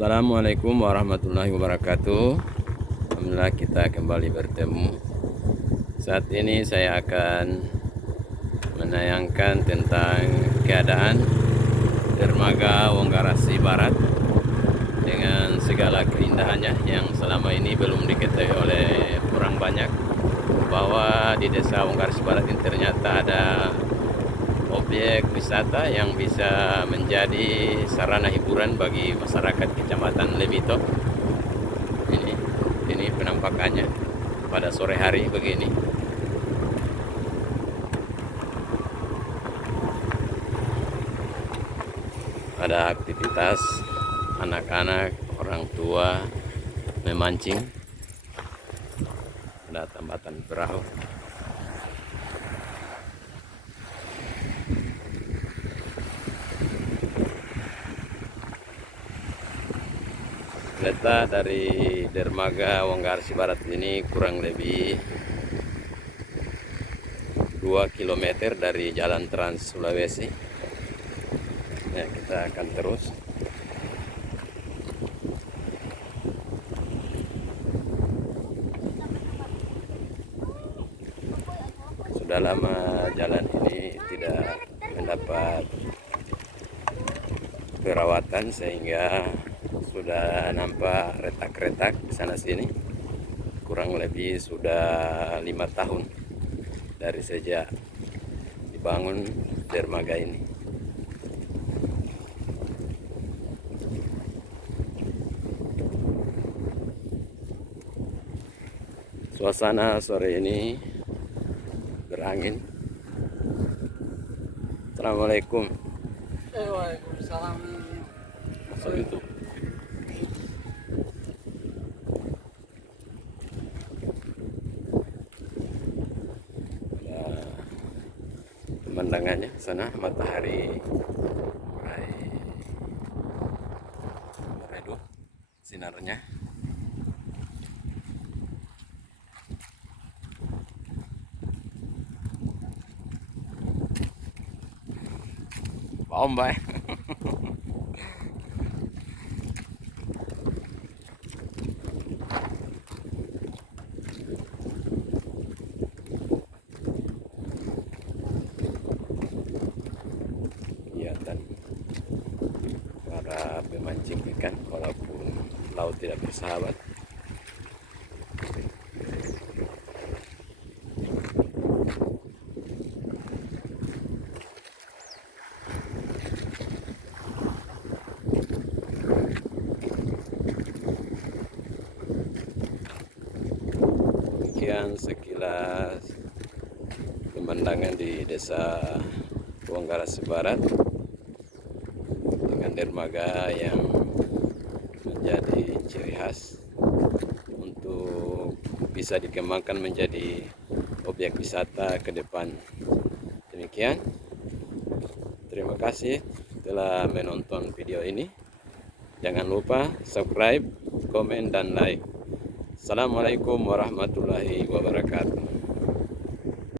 Assalamualaikum warahmatullahi wabarakatuh. Alhamdulillah kita kembali bertemu. Saat ini saya akan menayangkan tentang keadaan dermaga Wonggarasi Barat dengan segala keindahannya yang selama ini belum diketahui oleh orang banyak, bahwa di desa Wonggarasi Barat ini ternyata ada objek wisata yang bisa menjadi sarana hiburan bagi masyarakat Kecamatan Lebito. Ini penampakannya pada sore hari begini. Ada aktivitas anak-anak, orang tua memancing. Ada tambatan perahu. Letak dari dermaga Wonggarasi Barat ini kurang lebih 2 km dari jalan Trans Sulawesi. Ya, kita akan terus. Sudah lama jalan ini tidak mendapat perawatan sehingga sudah nampak retak-retak di sana sini. Kurang lebih sudah 5 tahun dari sejak dibangun dermaga ini. Suasana sore ini berangin. Assalamualaikum. Waalaikumsalam. Itu pemandangannya sana, matahari mulai meredup sinarnya. Om bay. Kegiatan para pemancing ikan walaupun laut tidak bersahabat. Demikian sekilas pemandangan di desa Wonggarasi Barat dengan dermaga yang menjadi ciri khas untuk bisa dikembangkan menjadi objek wisata ke depan. Demikian, terima kasih telah menonton video ini. Jangan lupa subscribe, komen, dan like. Assalamualaikum warahmatullahi wabarakatuh.